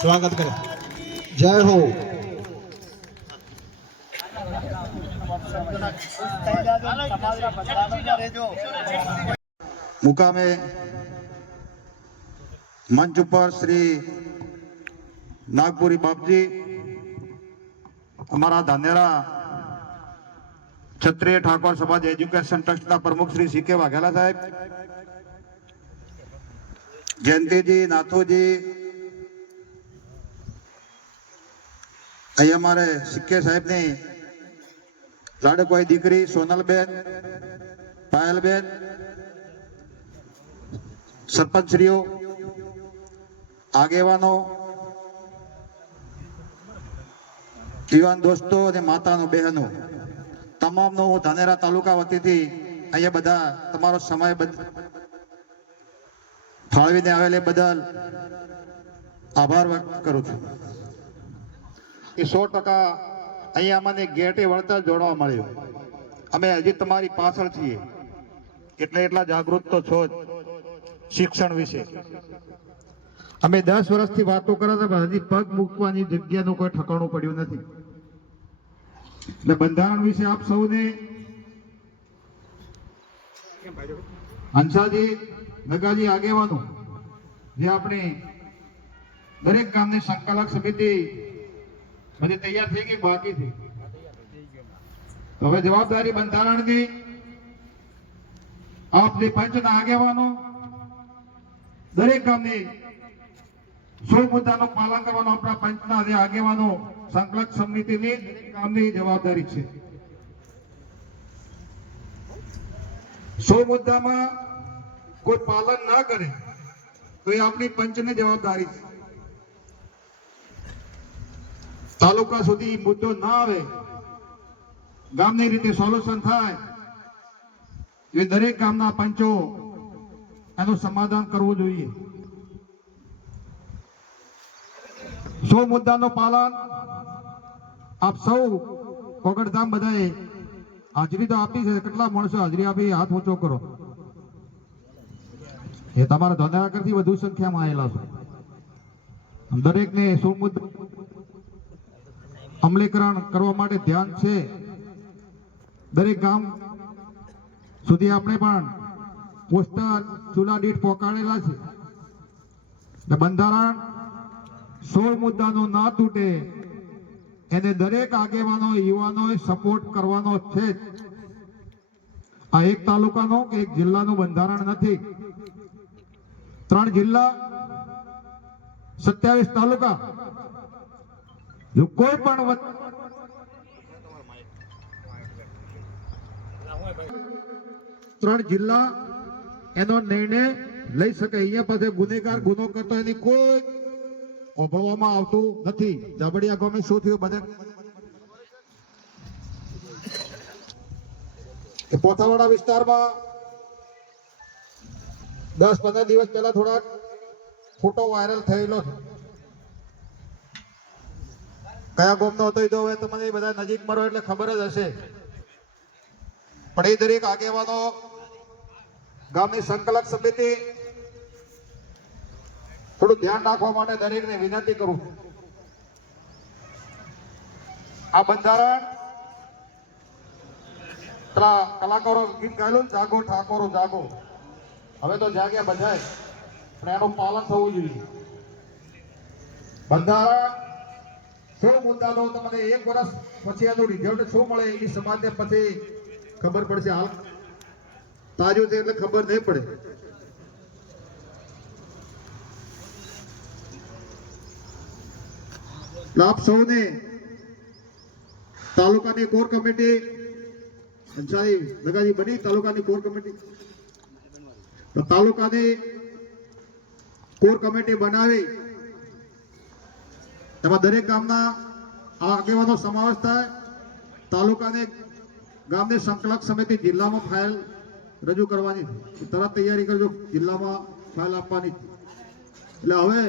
સ્વાગત કરે. જય હો. મુકામે મંચ ઉપર શ્રી નાગપુરી બાપજી, અમારા ધાનેરા ક્ષત્રિય ઠાકોર સમાજ એજ્યુકેશન ટ્રસ્ટના પ્રમુખ શ્રી સી કે વાઘેલા સાહેબ, જયંતિજી, નાથુજી, અહીંયા અમારે સિક્કે સાહેબની લાડકવાઈ દીકરી સોનલબેન, પાયલબેન, સરપંચશ્રીઓ, આગેવાનો, યુવાન દોસ્તો અને માતાનો બહેનો, તમામનો હું ધાનેરા તાલુકા વતીથી અહીંયા બધા તમારો સમય ફાળવીને આવેલે બદલ આભાર વ્યક્ત કરું છું. એ 100% અહીંયા મને ગેટે વળતર જોડવા મળ્યું. અમે હજી તમારી પાછળ છીએ એટલે એટલા જાગૃત તો છો જ શિક્ષણ વિશે. અમે 10 વર્ષથી વાતો કરતા હજી પગ મૂકવાની જગ્યાનું કોઈ ઠકાણું પડ્યું નથી. એટલે બંધારણ વિશે આપ સૌને હંસાજી, નગાજી આગેવાનો જે આપણે દરેક ગામની સંકલક સમિતિ બધી તૈયાર થઈ ગઈ, બાકી થઈ. હવે જવાબદારી બંધારણની આપ જે પંચના આગેવાનો દરેક ગામની 100 મુદ્દાનું પાલન કરવાનું આપણા પંચના જે આગેવાનો સંકલક સમિતિની ગામની જવાબદારી છે. 100 મુદ્દામાં કોઈ પાલન ના કરે તો એ આપણી પંચની જવાબદારી છે. તાલુકા સુધી મુદ્દો ના આવે, ગામની રીતે સોલ્યુશન થાય, એ દરેક ગામના પંચો એનું સમાધાન કરવું જોઈએ. 100 મુદ્દાનું પાલન આપ સૌ કોગડધામ બધાએ હાજરી તો આપી છે. કેટલા માણસો હાજરી આપી? હાથ ઊંચો કરો. એ તમારા ધાનેરા કરતી વધુ સંખ્યામાં આવેલા છે. દરેકને 100 મુદ્દા અમલીકરણ કરવા માટે ધ્યાન છે. દરેક ગામ સુધી આપણે પણ પોસ્ટર ચૂલા દીઠ પહોંચાડેલા છે. બંધારણ 16 મુદ્દાનું ના તૂટે એને દરેક આગેવાનો, યુવાનોએ સપોર્ટ કરવાનો છે. આ એક તાલુકાનો કે એક જિલ્લાનું બંધારણ નથી. 3 જિલ્લા, 27 તાલુકા. જો કોઈ પણ 3 જિલ્લા એનો નિર્ણય લઈ શકે. અહીંયા પાસે ગુનેગાર ગુનો કરતો એની કોઈ ઓભળવામાં આવતું નથી. જાબડિયા ગામે શું થયું? બધે પોથાવાડા વિસ્તારમાં 10-15 દિવસ પહેલા થોડા ફોટો વાયરલ થયેલો છે. કયા ગામનો હતો એ તો હવે તમને બધા નજીક મરો એટલે ખબર જ હશે. પણ એ દરેક આગેવાનો, ગામની સંકલક સમિતિ થોડું ધ્યાન રાખવા માટે દરેકને વિનંતી કરું. આ બંધારણ કલાકારો ગીત ગાયેલું, જાગો ઠાકોરો જાગો. હવે તો જાગ્યા બધાય, પણ એનું પાલન થવું જોઈએ. બંધારણ 100 મુદ્દાનો તમને 1 વર્ષ પછી એનું રિઝલ્ટ શું મળે એ સમાજને પછી ખબર પડશે. હાલ તાજું છે એટલે ખબર નહીં પડે. આપ સૌને તાલુકાની કોર કમિટી, અંસારી નગાજી બની તાલુકાની કોર કમિટી, તો તાલુકાની કોર કમિટી બનાવી એમાં દરેક ગામના આગેવાનો સમાવેશ થાય. તાલુકાને ગામની સંકલક સમિતિ જિલ્લામાં ફાઇલ રજૂ કરવાની છે. તરત તૈયારી કરજો, જિલ્લામાં ફાઇલ આપવાની. એટલે હવે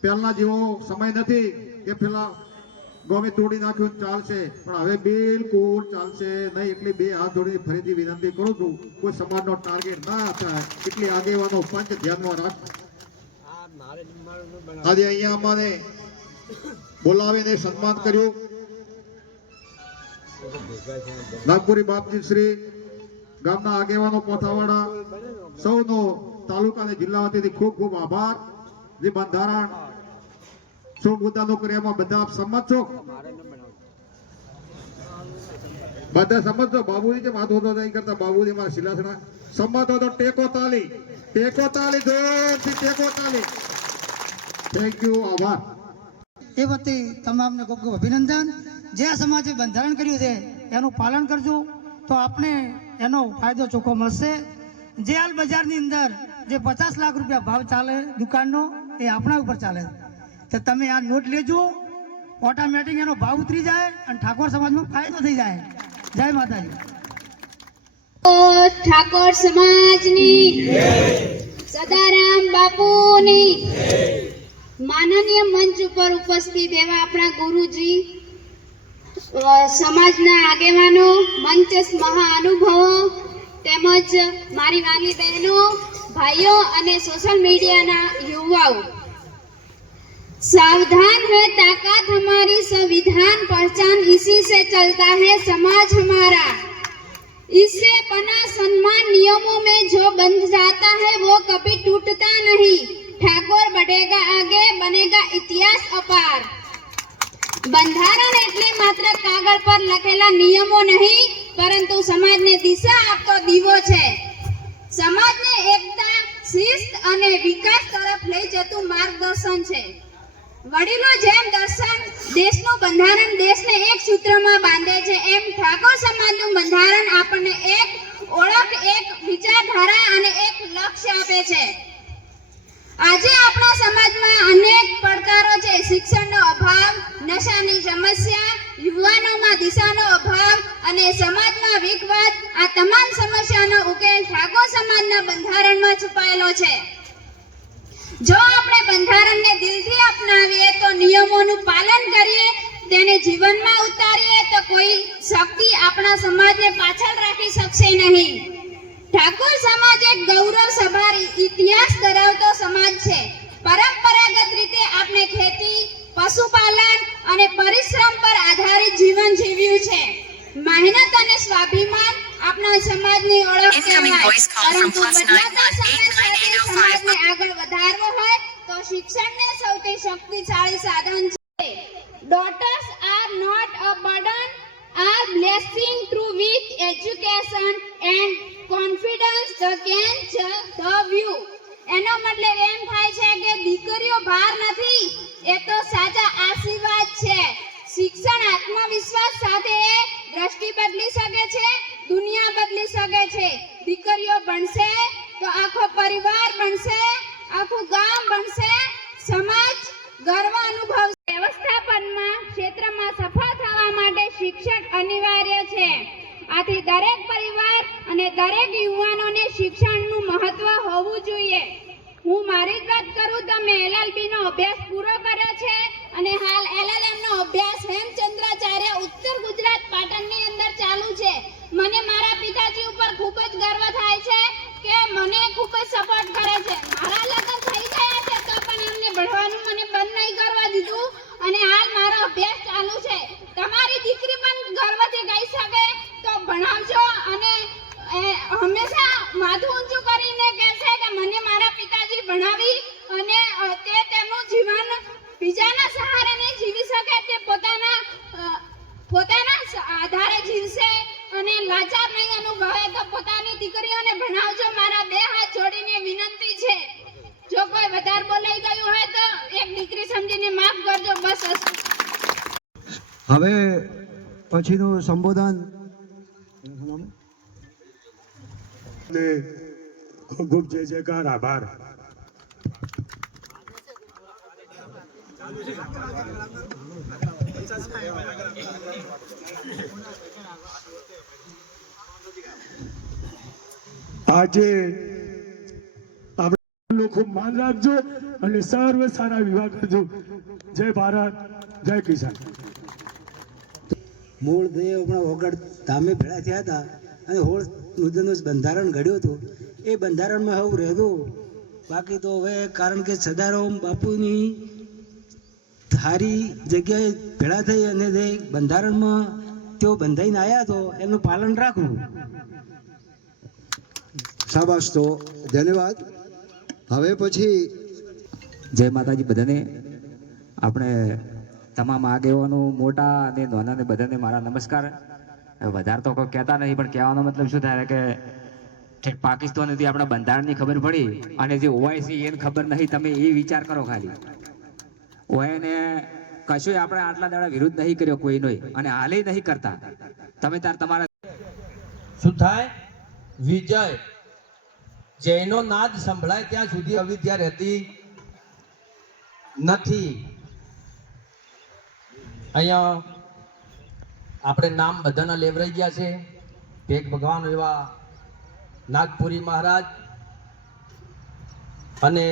પહેલા જેવો સમય નથી કે પેલા ગમે તોડી નાખ્યું ચાલશે, પણ હવે બિલકુલ ચાલશે નહીં. એટલે બે હાથ જોડીને ફરીથી વિનંતી કરું છું, કોઈ સમાજનો ટાર્ગેટ ના થાય એટલી આગેવાનો પંચ ધ્યાનમાં રાખ. આજે અહીંયા અમારે બોલાવીને સન્માન કર્યું નાગપુરી બાપજી શ્રી, ગામના આગેવાનો, પોથાવાળા સૌનો તાલુકા અને જિલ્લા વતીથી ખૂબ ખૂબ આભાર. જે બંધારણ શું મુદ્દાનો કર્યામાં બધા આપ સંમત છો? બધા સંમત છો? બાબુજી જે વાતો તો નહીં કરતા, બાબુજી મારા શિલાસણા સંમત હો તો ટેકો તાલી, ટેકો તાલી, જોરથી ટેકો તાલી. થેન્ક યુ, આભાર. એ વખતે તમામને ખૂબ ખૂબ અભિનંદન. જે સમાજે બંધારણ કર્યું છે એનું પાલન કરજો તો આપણે એનો ફાયદો ચોખ્ખો મળશે. જે હાલ બજારની અંદર જે 50 લાખ રૂપિયા ભાવ ચાલે દુકાનનો, એ આપણા ઉપર ચાલે. તો તમે આ નોટ લેજો, ઓટોમેટિક એનો ભાવ ઉતરી જાય અને ઠાકોર સમાજમાં ફાયદો થઈ જાય. જય માતાજી. ઠાકોર સમાજની સદારામ બાપુની માનનીય મંચ ઉપર ઉપસ્થિત એવા આપણા ગુરુજી, સમાજના આગેવાનો, મંચ મહાઅનુભવો તેમજ મારી નાની બહેનો, ભાઈઓ અને સોશિયલ મીડિયાના युवाओं, सावधान है ताकत हमारी, संविधान पहचान इसी से चलता है समाज हमारा. इससे बना सम्मान नियमों में जो बंध जाता है वो कभी टूटता नहीं. ठाकुर बढ़ेगा आगे, बनेगा इतिहास अपार. બંધારણ એટલે માત્ર કાગળ પર લખેલા નિયમો નહીં, પરંતુ સમાજને દિશા આપતો દીવો છે. સમાજને એકતા, શિસ્ત અને વિકાસ તરફ લઈ જતું માર્ગદર્શન છે. વડીલો જેમ દર્શન દેશનું બંધારણ દેશને એક સૂત્રમાં બાંધે છે, એમ ઠાકોર સમાજનું બંધારણ આપણને એક ઓળખ, એક વિચારધારા અને એક લક્ષ્ય આપે છે. આજે આપણા સમાજમાં અનેક પડકારો છે. શિક્ષણનો અભાવ, નશાની સમસ્યા, યુવાનોમાં દિશાનો અભાવ અને સમાજમાં વિખવાદ. આ તમામ સમસ્યાનો ઉકેલ ઠાકોર સમાજના બંધારણમાં છુપાયેલો છે. જો આપણે બંધારણને દિલથી અપનાવીએ તો નિયમોનું પાલન કરીએ, તેને જીવનમાં ઉતારીએ તો કોઈ શક્તિ આપણા સમાજને પાછળ રાખી શકશે નહીં. ઠાકોર સમાજ એક ગૌરવસભર ઇતિહાસ ધરાવતો સમાજ છે. પરંપરાગત રીતે આપણે ખેતી, પશુપાલન અને પરિશ્રમ પર આધારિત જીવન જીવ્યું છે. મહેનત અને સ્વાભિમાન આપણા સમાજની ઓળખ કહેવાય. પરંતુ બદલાતા સમય સાથે સમાજને આગળ વધારવો હોય તો શિક્ષણને સૌથી શક્તિશાળી સાધન છે. Daughters are not a burden, are blessing through with education and confidence the can the view. એનો મતલબ એમ થાય છે કે દીકરીઓ ભાર નથી, એ તો સાચા આશીર્વાદ છે. શિક્ષણ આત્મવિશ્વાસ સાથે દ્રષ્ટિ બદલી શકે છે, દુનિયા બદલી શકે છે. દીકરીઓ ભણશે તો આખો પરિવાર બનશે, આખું ગામ બનશે, સમાજ ગર્વ અનુભવશે. વ્યવસ્થાપનમાં ક્ષેત્રમાં સફળ થવા માટે શિક્ષણ અનિવાર્ય છે. આથી દરેક પરિવાર અને દરેક યુવાનોને શિક્ષણનું મહત્વ હોવું જોઈએ. હું મારી જ વાત કરું તો મેં LLB નો અભ્યાસ પૂરો કર્યો છે અને હાલ LLM નો અભ્યાસ હેમચંદ્રાચાર્ય ઉત્તર ગુજરાત પાટણની અંદર ચાલુ છે. મને મારા પિતાજી ઉપર ખૂબ જ ગર્વ થાય છે કે મને ખૂબ જ સપોર્ટ કરે છે. મારા લગ્ન થઈ ગયા છે તો પણ એમને ભણવાનું મને બંધ નહીં કરવા દીધું અને હાલ મારો અભ્યાસ ચાલુ છે. તમારી દીકરી પણ ગર્વથી કહી શકે તો ભણાવજો. અને હંમેશા માથું ઊંચું કરીને કહેશે કે મને મારા પિતાજી ભણાવી અને તે તેમનું જીવન બીજાના સહારે નહીં જીવી શકે, તે પોતાના આધારે જીવશે અને લાચાર નહીં અનુભવે. તો પોતાની દીકરીઓને ભણાવજો. મારા બે હાથ જોડીને વિનંતી છે. જો કોઈ વધારે બોલાઈ ગયું હોય તો એક દીકરી સમજીને માફ કરજો. બસ. હવે પછીનું સંબોધન ખૂબ ખૂબ જય જયકાર, આભાર. આજે આપણે ખૂબ માન રાખજો અને સર્વ સારા વિવાહ કરજો. જય ભારત, જય કિસાન. મૂળ દેવ હમણાં ઓગળ ધામે ભેળા થયા હતા અને 16 મુદ્દાનું બંધારણ ઘડ્યું હતું. એ બંધારણમાં હવે રહેતું. બાકી તો હવે કારણ કે સદારામ બાપુની સારી જગ્યાએ ભેળા થઈ અને તે બંધારણમાં તેઓ બંધાઈને આવ્યા તો એનું પાલન રાખવું. શાબાશ. તો ધન્યવાદ. હવે પછી જય માતાજી બધાને. આપણે તમામ આગેવાનો મોટા અને નાનાને બધાને મારા નમસ્કાર. વધારે તો કોઈ કહેતા નહીં, પણ કહેવાનો મતલબ શું થાય કે ઠેક પાકિસ્તાનથી આપણા બંધારણની ખબર પડી અને જે OIC એને ખબર નહીં. તમે એ વિચાર કરો ખાલી. ઓએને કશું આપણે આટલા દાડા વિરોધ નહીં કર્યો કોઈનો, અને હાલે નહીં કરતા. તમે તાર તમારા શું થાય? વિજય. જયનો નાદ સંભળાય ત્યાં સુધી અવિદ્યા રહેતી નથી. અહીંયા આપણે નામ બધાના લેવરાઈ ગયા છે. ભેગ ભગવાન એવા નાગપુરી મહારાજ અને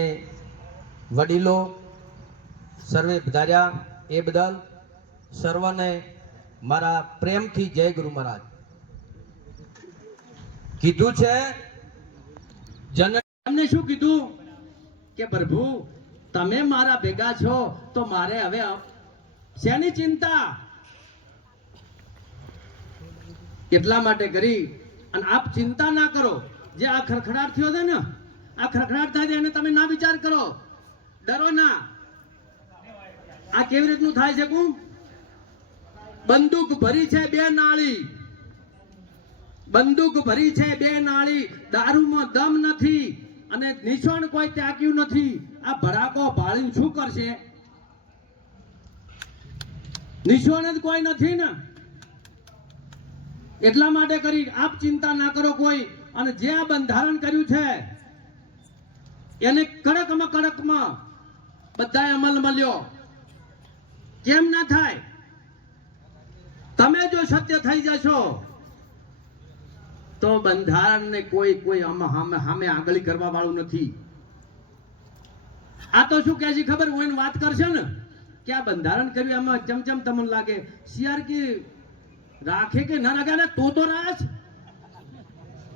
વડીલો સર્વે પધાર્યા. એ બદલ સર્વને મારા પ્રેમથી જય ગુરુ મહારાજ. કીધું છે જનને શું કીધું કે પ્રભુ તમે મારા ભેગા છો તો મારે હવે શેની ચિંતા? એટલા માટે કરી અને આપ ચિંતા ના કરો. જે આ ખરખડાટ થયો છે ને, આ ખરખડાટ થાય છે એને તમે ના વિચાર કરો, ડરો ના. આ કેવી રીતનું થાય છે? બંદૂક ભરી છે 2 નાળી, બંદૂક ભરી છે 2 નાળી, દારૂમાં દમ નથી અને નિશાન કોઈ ત્યાગ્યું નથી. આ ભડાકો ભાળીને શું કરશે? નિશાન જ કોઈ નથી ને. એટલા માટે કરી આપ ચિંતા ના કરો કોઈ. અને જે આ બંધારણ કર્યું છે એને કડકમાં બધાએ અમલ મળ્યો. કેમ ના થાય? તમે જો સત્ય થઈ જશો તો બંધારણને કોઈ સામે આગળ કરવા વાળું નથી. આ તો શું કહે છે ખબર? હું એને વાત કરશે ને કે આ બંધારણ કર્યું એમાં ચમચમ તમને લાગે શિયાર કે રાખે કે ના રાખે? તો રાખ.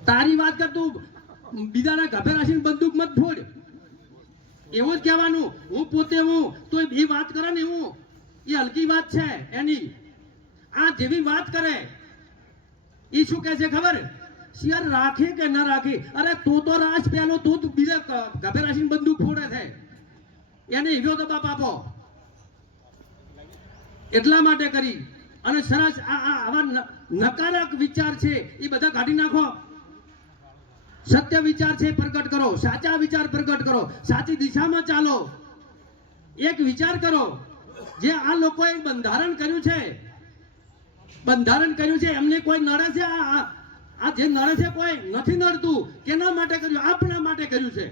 તારી વાત કર, તું બીજાના ગભે રાખીને બંદૂક મત ફોડ. એવું જ કહેવાનું. હું પોતે હું તો એ વાત કરે ને હું એ હલકી વાત છે એની. આ જેવી વાત કરે એ શું કહે છે ખબર? શિયાર રાખે કે ના રાખે? અરે તો રાજ પેલો તો બીજા ગભે રાખીને બંદૂક ફોડે છે. એને એવો દબાપ આપો. એટલા માટે કરી અને સરસ આવા નકારાત્મક વિચાર છે એ બધા કાઢી નાખો. સત્ય વિચાર છે પ્રગટ કરો, સાચા વિચાર પ્રગટ કરો, સાચી દિશામાં ચાલો. એક વિચાર કરો, જે આ લોકોએ બંધારણ કર્યું છે એમને કોઈ નડે છે? આ જે નડે છે કોઈ નથી નડતું. કેના માટે કર્યું? આપના માટે કર્યું છે.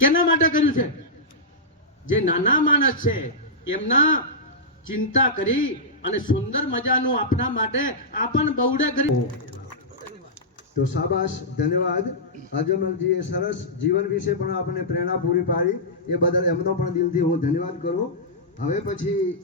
કેના માટે કર્યું છે? જે નાના માણસ છે એમના ચિંતા કરી અને સુંદર મજાનું આપના માટે આપણ બહુડે કરી. તો શાબાશ. ધન્યવાદ. અજમલજીએ સરસ જીવન વિશે પણ આપણને પ્રેરણા પૂરી પાડી. એ બદલ એમનો પણ દિલથી હું ધન્યવાદ કરું. હવે પછી